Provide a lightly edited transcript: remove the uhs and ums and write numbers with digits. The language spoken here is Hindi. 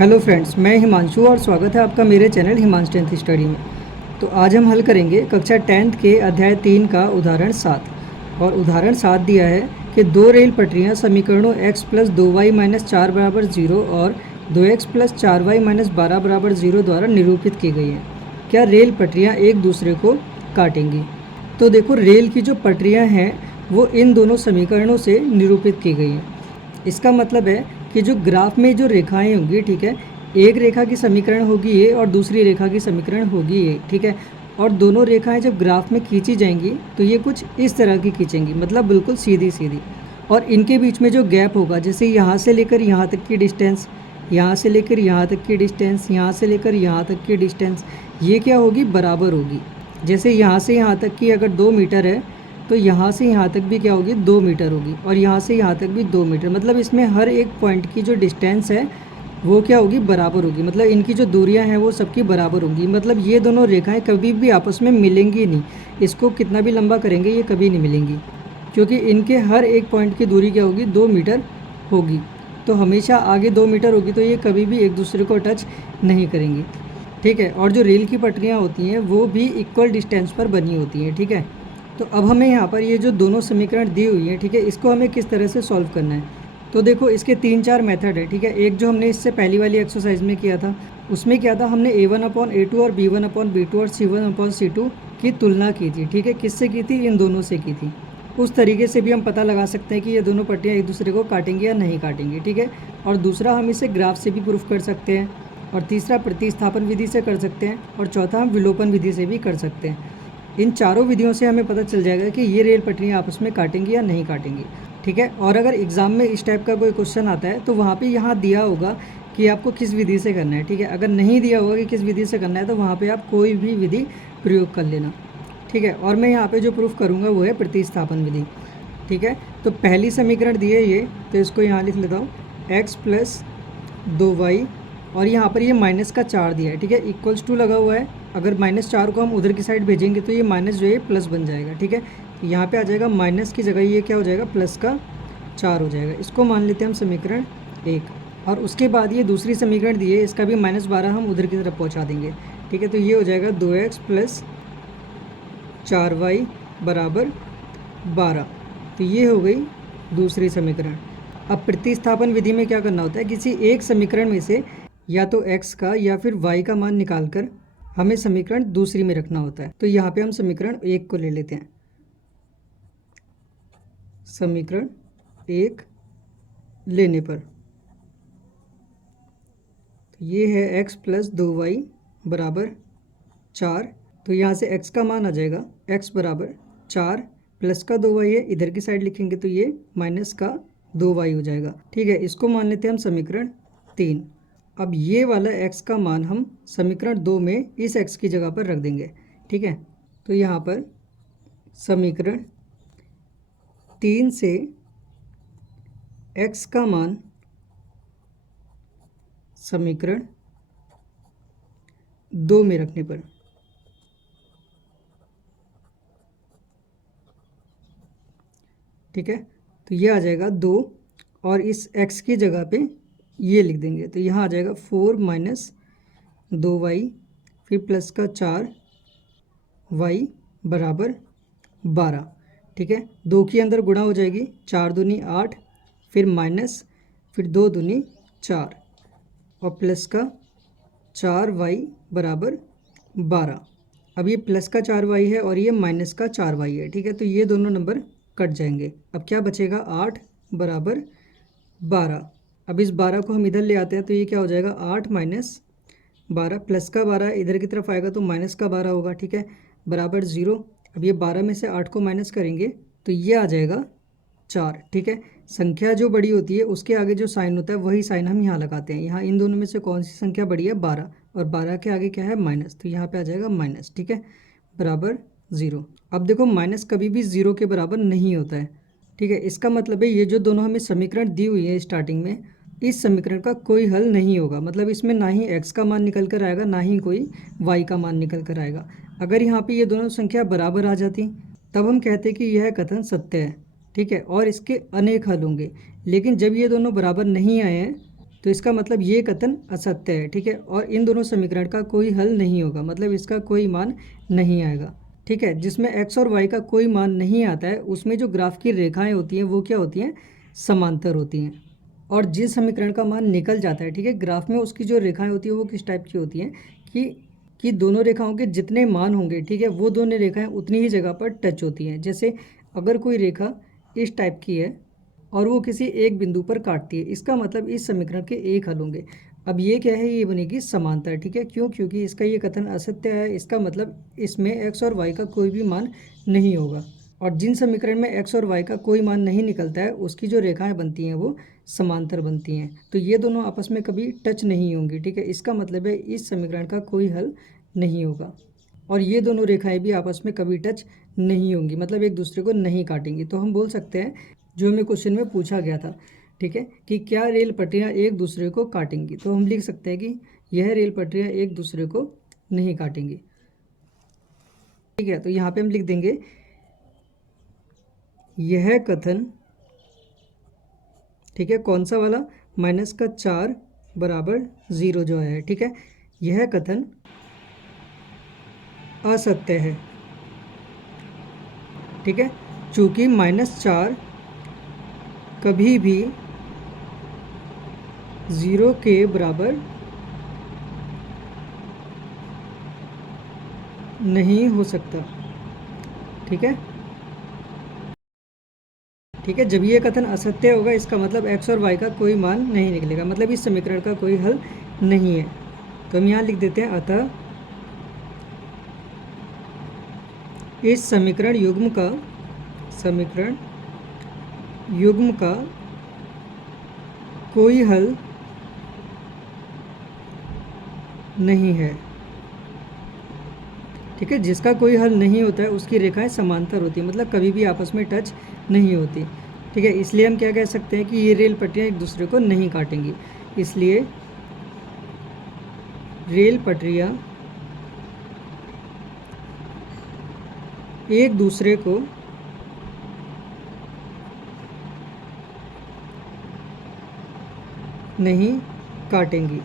हेलो फ्रेंड्स, मैं हिमांशु और स्वागत है आपका मेरे चैनल हिमांशु 10th स्टडी में। तो आज हम हल करेंगे कक्षा 10th के अध्याय 3 का उदाहरण 7। और उदाहरण 7 दिया है कि दो रेल पटरियां समीकरणों x प्लस 2y माइनस 4 बराबर 0 और 2x प्लस 4y माइनस 12 बराबर 0 द्वारा निरूपित की गई हैं। क्या रेल पटरियाँ एक दूसरे को काटेंगी? तो देखो, रेल की जो पटरियाँ हैं वो इन दोनों समीकरणों से निरूपित की गई हैं। इसका मतलब है कि जो ग्राफ में जो रेखाएं होंगी, ठीक है, एक रेखा की समीकरण होगी ये और दूसरी रेखा की समीकरण होगी ये, ठीक है। और दोनों रेखाएं जब ग्राफ में खींची जाएंगी तो ये कुछ इस तरह की खींचेंगी, मतलब बिल्कुल सीधी सीधी। और इनके बीच में जो गैप होगा, जैसे यहाँ से लेकर यहाँ तक की डिस्टेंस, यहाँ से लेकर यहाँ तक की डिस्टेंस, यहाँ से लेकर यहाँ तक की डिस्टेंस, ये क्या होगी? बराबर होगी। जैसे यहाँ से यहाँ तक की अगर 2 मीटर है तो यहाँ से यहाँ तक भी क्या होगी? 2 मीटर होगी। और यहाँ से यहाँ तक भी 2 मीटर, मतलब इसमें हर एक पॉइंट की जो डिस्टेंस है वो क्या होगी? बराबर होगी। मतलब इनकी जो दूरियां हैं वो सबकी बराबर होंगी। मतलब ये दोनों रेखाएं कभी भी आपस में मिलेंगी नहीं। इसको कितना भी लंबा करेंगे ये कभी नहीं मिलेंगी, क्योंकि इनके हर एक पॉइंट की दूरी क्या होगी? 2 मीटर होगी। तो हमेशा आगे 2 मीटर होगी, तो ये कभी भी एक दूसरे को टच नहीं करेंगी, ठीक है। और जो रेल की पटरियाँ होती हैं वो भी इक्वल डिस्टेंस पर बनी होती हैं, ठीक है। तो अब हमें यहाँ पर ये जो दोनों समीकरण दी हुई हैं, ठीक है, इसको हमें किस तरह से सॉल्व करना है? तो देखो, इसके 3-4 मेथड है, ठीक है। एक जो हमने इससे पहली वाली एक्सरसाइज में किया था, उसमें क्या था? हमने a1/a2 और b1/b2 और c1/c2 की तुलना की थी, ठीक है। किससे की थी? इन दोनों से की थी। उस तरीके से भी हम पता लगा सकते हैं कि ये दोनों पट्टियाँ एक दूसरे को काटेंगी या नहीं काटेंगी, ठीक है। और दूसरा, हम इसे ग्राफ से भी प्रूफ कर सकते हैं। और तीसरा, प्रतिस्थापन विधि से कर सकते हैं। और चौथा, हम विलोपन विधि से भी कर सकते हैं। इन चारों विधियों से हमें पता चल जाएगा कि ये रेल पटरियाँ आपस में काटेंगी या नहीं काटेंगी, ठीक है। और अगर एग्ज़ाम में इस टाइप का कोई क्वेश्चन आता है तो वहाँ पे यहाँ दिया होगा कि आपको किस विधि से करना है, ठीक है। अगर नहीं दिया होगा कि किस विधि से करना है तो वहाँ पे आप कोई भी विधि प्रयोग कर लेना, ठीक है। और मैं यहाँ पे जो प्रूफ करूँगा वो है प्रतिस्थापन विधि, ठीक है। तो पहली समीकरण दी है ये, तो इसको यहाँ लिख लेता हूँ, x प्लस 2y, और यहाँ पर ये माइनस का 4 दिया है, ठीक है, इक्वल्स टू लगा हुआ है। अगर -4 को हम उधर की साइड भेजेंगे तो ये माइनस जो है प्लस बन जाएगा, ठीक है। तो यहाँ पे आ जाएगा माइनस की जगह ये क्या हो जाएगा? प्लस का 4 हो जाएगा। इसको मान लेते हैं हम समीकरण 1। और उसके बाद ये दूसरी समीकरण दी है, इसका भी -12 हम उधर की तरफ पहुँचा देंगे, ठीक है। तो ये हो जाएगा 2x प्लस 4y बराबर 12। तो ये हो गई दूसरी समीकरण। अब प्रतिस्थापन विधि में क्या करना होता है? किसी एक समीकरण में से या तो x का या फिर y का मान निकालकर हमें समीकरण दूसरी में रखना होता है। तो यहाँ पे हम समीकरण 1 को ले लेते हैं। समीकरण 1 लेने पर तो ये है x प्लस 2y बराबर 4। तो यहाँ से x का मान आ जाएगा x बराबर 4 प्लस का 2y है, इधर की साइड लिखेंगे तो ये माइनस का 2y हो जाएगा, ठीक है। इसको मान लेते हैं हम समीकरण 3। अब ये वाला x का मान हम समीकरण 2 में इस x की जगह पर रख देंगे, ठीक है। तो यहाँ पर समीकरण 3 से x का मान समीकरण 2 में रखने पर ठीक है, तो ये आ जाएगा 2, और इस x की जगह पे ये लिख देंगे। तो यहाँ आ जाएगा 4 माइनस 2y, फिर प्लस का 4y बराबर 12, ठीक है। 2 के अंदर गुणा हो जाएगी, 4 दूनी 8, फिर माइनस, फिर 2 दूनी 4, और प्लस का 4y बराबर 12। अब ये प्लस का 4y है और ये माइनस का 4y है, ठीक है। तो ये दोनों नंबर कट जाएंगे। अब क्या बचेगा? 8 बराबर 12। अब इस 12 को हम इधर ले आते हैं तो ये क्या हो जाएगा? 8 माइनस 12, प्लस का 12 इधर की तरफ आएगा तो माइनस का 12 होगा, ठीक है, बराबर 0। अब ये 12 में से 8 को माइनस करेंगे तो ये आ जाएगा 4, ठीक है। संख्या जो बड़ी होती है उसके आगे जो साइन होता है वही साइन हम यहाँ लगाते हैं। यहाँ इन दोनों में से कौन सी संख्या बड़ी है? 12, और 12 के आगे क्या है? माइनस, तो यहाँ पे आ जाएगा माइनस, ठीक है, बराबर 0। अब देखो, माइनस कभी भी 0 के बराबर नहीं होता है, ठीक है। इसका मतलब है ये जो दोनों हमें समीकरण दी हुई है स्टार्टिंग में, इस समीकरण का कोई हल नहीं होगा। मतलब इसमें ना ही x का मान निकल कर आएगा, ना ही कोई y का मान निकल कर आएगा। अगर यहाँ पे ये दोनों संख्या बराबर आ जाती तब हम कहते कि यह कथन सत्य है, ठीक है, और इसके अनेक हल होंगे। लेकिन जब ये दोनों बराबर नहीं आए हैं तो इसका मतलब ये कथन असत्य है, ठीक है। और इन दोनों समीकरण का कोई हल नहीं होगा, मतलब इसका कोई मान नहीं आएगा, ठीक है। जिसमें x और y का कोई मान नहीं आता है उसमें जो ग्राफ की रेखाएं होती हैं वो क्या होती हैं, समांतर होती हैं। और जिस समीकरण का मान निकल जाता है, ठीक है, ग्राफ में उसकी जो रेखाएं होती है वो किस टाइप की होती हैं कि दोनों रेखाओं के जितने मान होंगे, ठीक है, वो दोनों रेखाएं उतनी ही जगह पर टच होती हैं। जैसे अगर कोई रेखा इस टाइप की है और वो किसी एक बिंदु पर काटती है, इसका मतलब इस समीकरण के एक हल होंगे। अब ये क्या है, ये बनेगी समांतर, ठीक है। क्यों? क्योंकि इसका ये कथन असत्य है, इसका मतलब इसमें x और y का कोई भी मान नहीं होगा। और जिन समीकरण में x और y का कोई मान नहीं निकलता है उसकी जो रेखाएं बनती हैं वो समांतर बनती हैं। तो ये दोनों आपस में कभी टच नहीं होंगी, ठीक है। इसका मतलब है इस समीकरण का कोई हल नहीं होगा। और ये दोनों रेखाएं भी आपस में कभी टच नहीं होंगी, मतलब एक दूसरे को नहीं काटेंगी। तो हम बोल सकते हैं जो हमें क्वेश्चन में पूछा गया था, ठीक है, कि क्या रेल पटरियां एक दूसरे को काटेंगी, तो हम लिख सकते हैं कि यह रेल पटरियां एक दूसरे को नहीं काटेंगी, ठीक है। तो यहाँ पे हम लिख देंगे यह कथन, ठीक है, कौन सा वाला, -4 बराबर 0 जो है, ठीक है, यह कथन असत्य है, ठीक है। चूंकि -4 कभी भी 0 के बराबर नहीं हो सकता, ठीक है, ठीक है। जब ये कथन असत्य होगा इसका मतलब x और y का कोई मान नहीं निकलेगा, मतलब इस समीकरण का कोई हल नहीं है। तो हम यहाँ लिख देते हैं अतः इस समीकरण युग्म का कोई हल नहीं है, ठीक है। जिसका कोई हल नहीं होता है उसकी रेखाएं समांतर होती है, मतलब कभी भी आपस में टच नहीं होती, ठीक है। इसलिए हम क्या कह सकते हैं कि ये रेल पटरियां एक दूसरे को नहीं काटेंगी, इसलिए रेल पटरियां एक दूसरे को नहीं काटेंगी।